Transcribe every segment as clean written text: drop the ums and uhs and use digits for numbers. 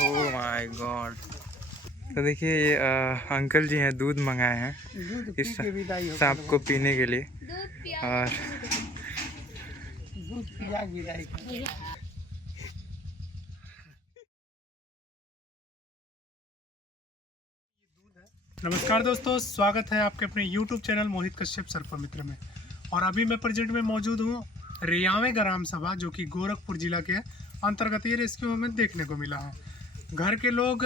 Oh my God. तो देखिए ये अंकल जी हैं, दूध मंगाए हैं इस सांप को पीने के लिए। और नमस्कार दोस्तों, स्वागत है आपके अपने YouTube चैनल मोहित कश्यप सर्प मित्र में। और अभी मैं प्रेजेंट में मौजूद हूँ रियावे ग्राम सभा, जो कि गोरखपुर जिला के अंतर्गत ये रेस्क्यू में देखने को मिला है। घर के लोग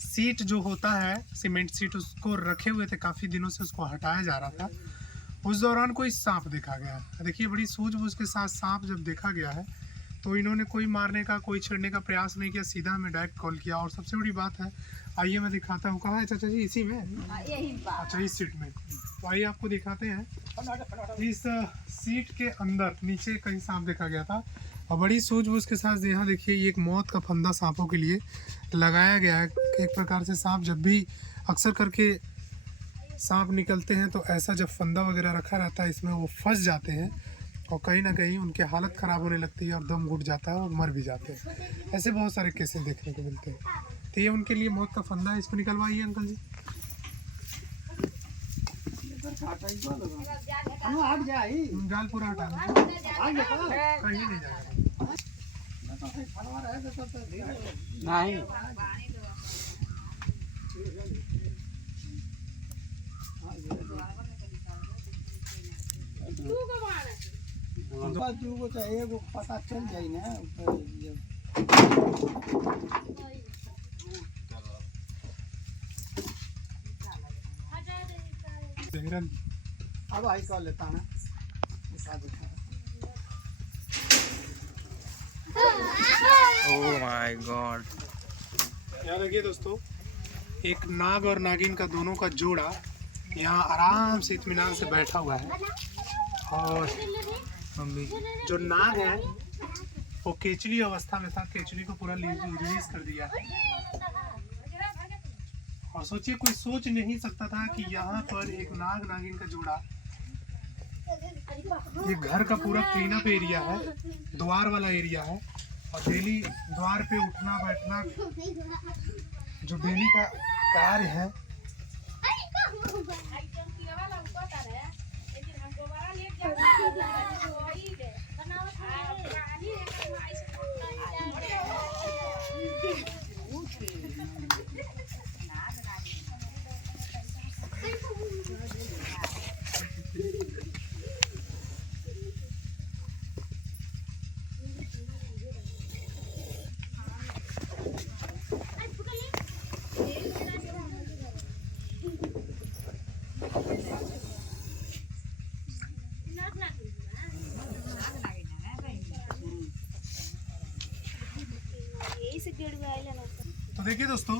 सीट जो होता है सीमेंट सीट, उसको रखे हुए थे, काफ़ी दिनों से उसको हटाया जा रहा था। उस दौरान कोई सांप देखा गया। देखिए, बड़ी सूझबूझ के साथ सांप जब देखा गया है तो इन्होंने कोई मारने का, कोई छेड़ने का प्रयास नहीं किया, सीधा हमें डायरेक्ट कॉल किया। और सबसे बड़ी बात है, आइए मैं दिखाता हूँ। कहाँ है चाचा जी? इसी में? अच्छा, इस सीट में। तो आइए आपको दिखाते हैं। इस सीट के अंदर नीचे कहीं सांप देखा गया था और बड़ी सूझबूझ के साथ यहाँ देखिए, ये एक मौत का फंदा सांपों के लिए लगाया गया है। एक प्रकार से सांप जब भी अक्सर करके सांप निकलते हैं तो ऐसा जब फंदा वगैरह रखा रहता है, इसमें वो फंस जाते हैं और कहीं ना कहीं उनकी हालत ख़राब होने लगती है और दम घुट जाता है और मर भी जाते हैं। ऐसे बहुत सारे केसेस देखने को मिलते हैं। तो ये उनके लिए मौत का फंदा है। इसको निकलवाइए अंकल जी। जाल पूरा हटा कहीं नहीं जाएगा। नहीं पता चल जाए ना। अब आई कर लेता ना। Oh my God. यहाँ देखिए दोस्तों, एक नाग और नागिन का दोनों का जोड़ा यहाँ आराम से इत्मीनान से बैठा हुआ है। और जो नाग है वो केचली अवस्था में था, केचली को पूरा रिलीज कर दिया है। और सोचिए, कोई सोच नहीं सकता था कि यहाँ पर एक नाग नागिन का जोड़ा। ये घर का पूरा क्लीन अप एरिया है, द्वार वाला एरिया है। और डेली द्वार पे उठना बैठना जो डेली का कार्य है, तो देखिए दोस्तों,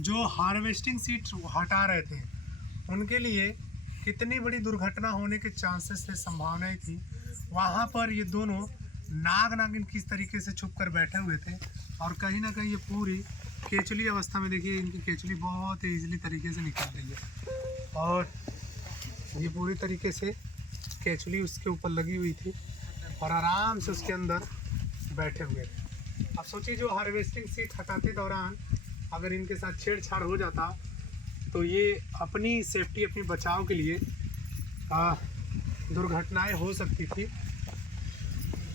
जो हार्वेस्टिंग सीट हटा रहे थे उनके लिए कितनी बड़ी दुर्घटना होने के चांसेस थे, संभावनाएं थी। वहाँ पर ये दोनों नाग नागिन किस तरीके से छुप कर बैठे हुए थे और कहीं ना कहीं ये पूरी केचली अवस्था में, देखिए इनकी केचली बहुत ईजिली तरीके से निकल रही है और ये पूरी तरीके से केचली उसके ऊपर लगी हुई थी और आराम से उसके अंदर बैठे हुए थे। अब सोचिए, जो हार्वेस्टिंग सीट हटाते दौरान अगर इनके साथ छेड़छाड़ हो जाता तो ये अपनी सेफ्टी, अपनी बचाव के लिए दुर्घटनाएं हो सकती थी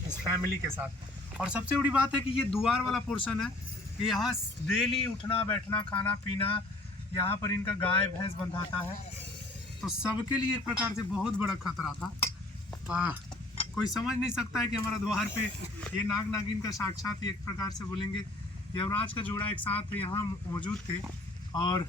इस फैमिली के साथ। और सबसे बड़ी बात है कि ये द्वार वाला पोर्शन है, ये यहाँ डेली उठना बैठना, खाना पीना, यहाँ पर इनका गाय भैंस बंधाता है, तो सबके लिए एक प्रकार से बहुत बड़ा खतरा था। कोई समझ नहीं सकता है कि हमारा द्वार पे ये नाग नागिन का साक्षात, एक प्रकार से बोलेंगे यमराज का जोड़ा एक साथ यहाँ मौजूद थे और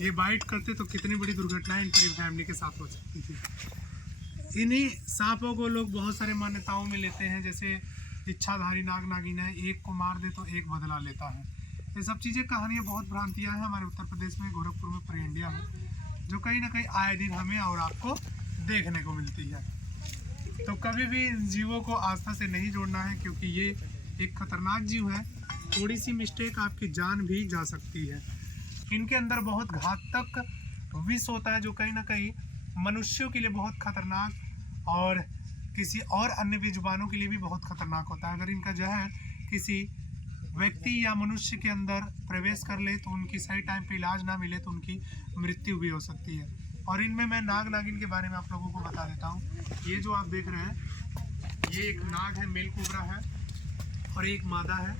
ये बाइट करते तो कितनी बड़ी दुर्घटनाएं इन पूरी फैमिली के साथ हो सकती थी। इन्हीं सांपों को लोग बहुत सारे मान्यताओं में लेते हैं, जैसे इच्छाधारी नाग नागिन है, एक को मार दे तो एक बदला लेता है। ये सब चीज़ें, कहानियाँ, बहुत भ्रांतियाँ हैं हमारे उत्तर प्रदेश में, गोरखपुर में, पूरे इंडिया में, जो कहीं ना कहीं आए दिन हमें और आपको देखने को मिलती है। तो कभी भी इन जीवों को आस्था से नहीं जोड़ना है, क्योंकि ये एक खतरनाक जीव है। थोड़ी सी मिस्टेक आपकी जान भी जा सकती है। इनके अंदर बहुत घातक विष होता है, जो कहीं ना कहीं मनुष्यों के लिए बहुत खतरनाक और किसी और अन्य बेजुबानों के लिए भी बहुत खतरनाक होता है। अगर इनका जहर किसी व्यक्ति या मनुष्य के अंदर प्रवेश कर ले तो उनकी सही टाइम पे इलाज ना मिले तो उनकी मृत्यु भी हो सकती है। और इनमें मैं नाग नागिन के बारे में आप लोगों को बता देता हूँ। ये जो आप देख रहे हैं ये एक नाग है, मेल कोबरा है और एक मादा है।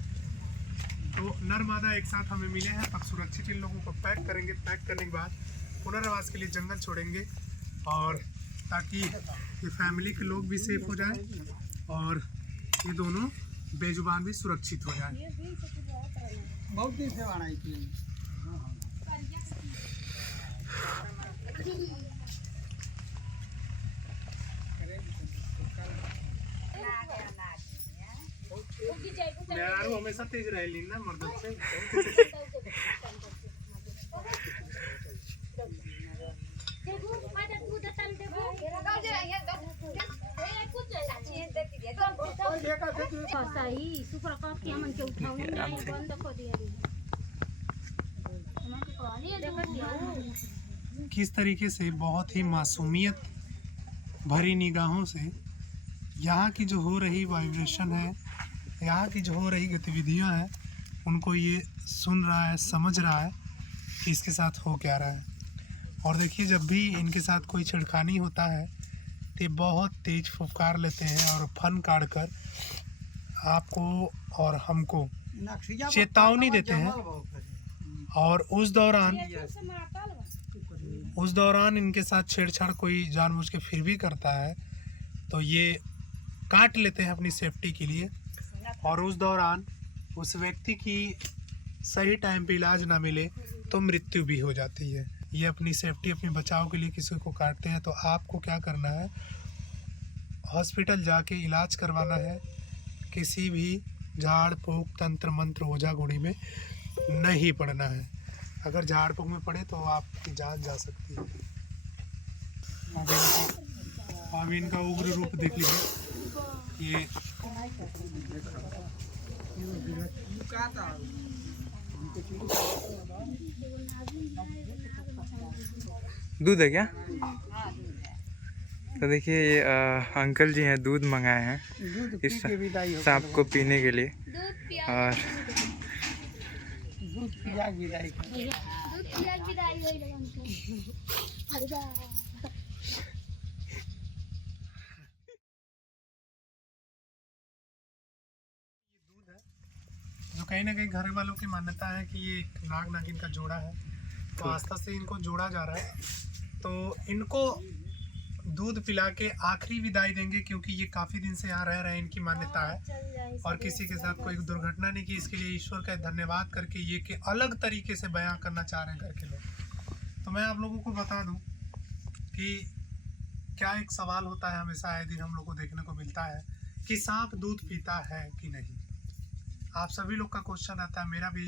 तो नर मादा एक साथ हमें मिले हैं। अब सुरक्षित इन लोगों को पैक करेंगे। पैक करने के बाद पुनर्वास के लिए जंगल छोड़ेंगे और ताकि ये फैमिली के लोग भी सेफ हो जाएं और ये दोनों बेजुबान भी सुरक्षित हो जाएं। बहुत दिन से आना है। यार हमेशा तेज रहेली ना मर्द से। किस तरीके से बहुत ही मासूमियत भरी निगाहों से यहाँ की जो हो रही वाइब्रेशन है, यहाँ की जो हो रही गतिविधियाँ हैं, उनको ये सुन रहा है, समझ रहा है कि इसके साथ हो क्या रहा है। और देखिए जब भी इनके साथ कोई छिड़खानी होता है तो ये बहुत तेज फुफकार लेते हैं और फन काट कर आपको और हमको चेतावनी देते हैं। और उस दौरान इनके साथ छेड़छाड़ कोई जानबूझ के फिर भी करता है तो ये काट लेते हैं अपनी सेफ्टी के लिए। और उस दौरान उस व्यक्ति की सही टाइम पे इलाज ना मिले तो मृत्यु भी हो जाती है। ये अपनी सेफ्टी, अपने बचाव के लिए किसी को काटते हैं तो आपको क्या करना है, हॉस्पिटल जाके इलाज करवाना है। किसी भी झाड़ फूक, तंत्र मंत्र, ओझा गुड़ी में नहीं पड़ना है। अगर झाड़ फूक में पड़े तो आपकी जान जा सकती है। अब इनका उग्र रूप देख लीजिए। ये दूध है क्या? तो देखिए ये अंकल जी हैं, दूध मंगाए हैं इस सांप को पीने के लिए। और दूध पिया विदाई जो कहीं ना कहीं घर वालों की मान्यता है कि ये एक नाग नागिन का जोड़ा है, तो आस्था से इनको जोड़ा जा रहा है। तो इनको दूध पिला के आखिरी विदाई देंगे क्योंकि ये काफ़ी दिन से यहाँ रह रहे हैं, इनकी मान्यता है। और किसी के साथ कोई दुर्घटना नहीं की, इसके लिए ईश्वर का धन्यवाद करके ये के अलग तरीके से बयां करना चाह रहे हैं घर के लोग। तो मैं आप लोगों को बता दूं कि क्या एक सवाल होता है हमेशा, आए दिन हम लोग को देखने को मिलता है कि सांप दूध पीता है कि नहीं। आप सभी लोग का क्वेश्चन आता है, मेरा भी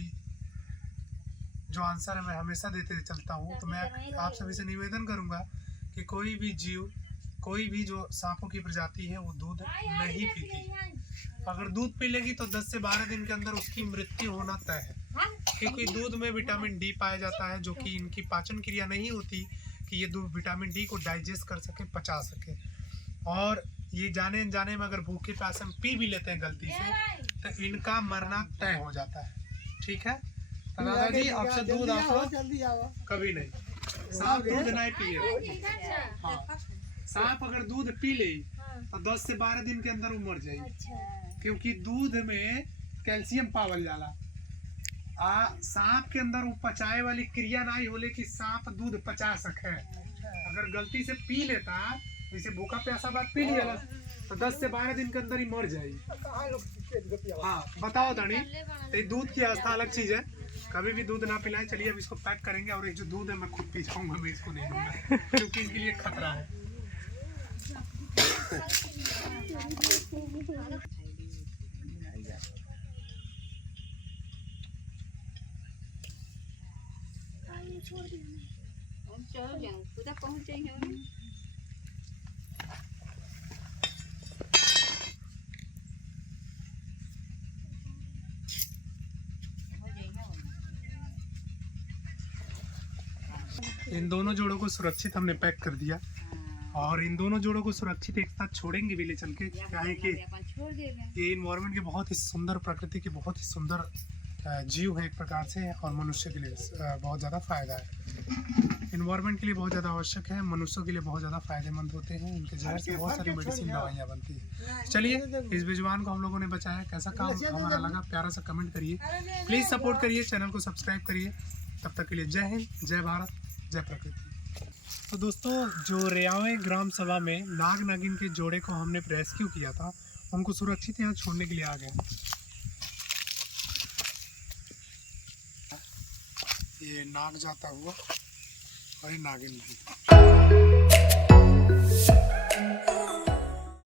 जो आंसर है मैं हमेशा देते चलता हूँ। तो मैं आप सभी से निवेदन करूँगा कि कोई भी जीव, कोई भी जो सांपों की प्रजाति है वो दूध नहीं पीती। अगर दूध पी लेगी तो 10 से 12 दिन के अंदर उसकी मृत्यु होना तय है, क्योंकि दूध में विटामिन डी पाया जाता है जो कि इनकी पाचन क्रिया नहीं होती कि ये दूध विटामिन डी को डाइजेस्ट कर सके, पचा सके। और ये जाने अनजाने में अगर भूखे प्यासे पी भी लेते हैं गलती से तो इनका मरना तय हो जाता है। ठीक है दादाजी, आपसे दूध आपको कभी नहीं, सांप दूध नहीं पिए। हाँ, सांप अगर दूध पी ले तो 10 से 12 दिन के अंदर वो मर जाएगी, क्योंकि दूध में कैल्शियम पावल जाला। सांप के अंदर वो पचाए वाली क्रिया नहीं होले कि सांप दूध पचा सके। अगर गलती से पी लेता, जैसे भूखा प्यासा बात पी लिया तो 10 से 12 दिन के अंदर ही मर जाएगी। हाँ बताओ दानी, तो दूध की आस्था अलग चीज है, कभी भी दूध ना पिलाएं। चलिए अब इसको पैक करेंगे और एक जो दूध है मैं खुद पी जाऊंगा, मैं इसको नहीं दूंगा क्योंकि इनके लिए खतरा है। इन दोनों जोड़ों को सुरक्षित हमने पैक कर दिया और इन दोनों जोड़ों को सुरक्षित एक साथ छोड़ेंगे भी ले चल के, क्या है कि ये इन्वायरमेंट के बहुत ही सुंदर, प्रकृति के बहुत ही सुंदर जीव है एक प्रकार से, और मनुष्य के लिए बहुत ज़्यादा फ़ायदा है। इन्वायरमेंट के लिए बहुत ज़्यादा आवश्यक है, मनुष्यों के लिए बहुत ज़्यादा फ़ायदेमंद होते हैं। इनके जहर से बहुत सारी मेडिसिन दवाइयाँ बनती है। चलिए, इस बेजुबान को हम लोगों ने बचाया। कैसा काम हमारा लगा, प्यारा सा कमेंट करिए, प्लीज़ सपोर्ट करिए, चैनल को सब्सक्राइब करिए। तब तक के लिए जय हिंद, जय भारत, जय प्रकृति। तो दोस्तों, जो रेयावे ग्राम सभा में नाग नागिन के जोड़े को हमने रेस्क्यू किया था, उनको सुरक्षित यहाँ छोड़ने के लिए आ गए। ये नाग जाता हुआ और ये नागिन भी।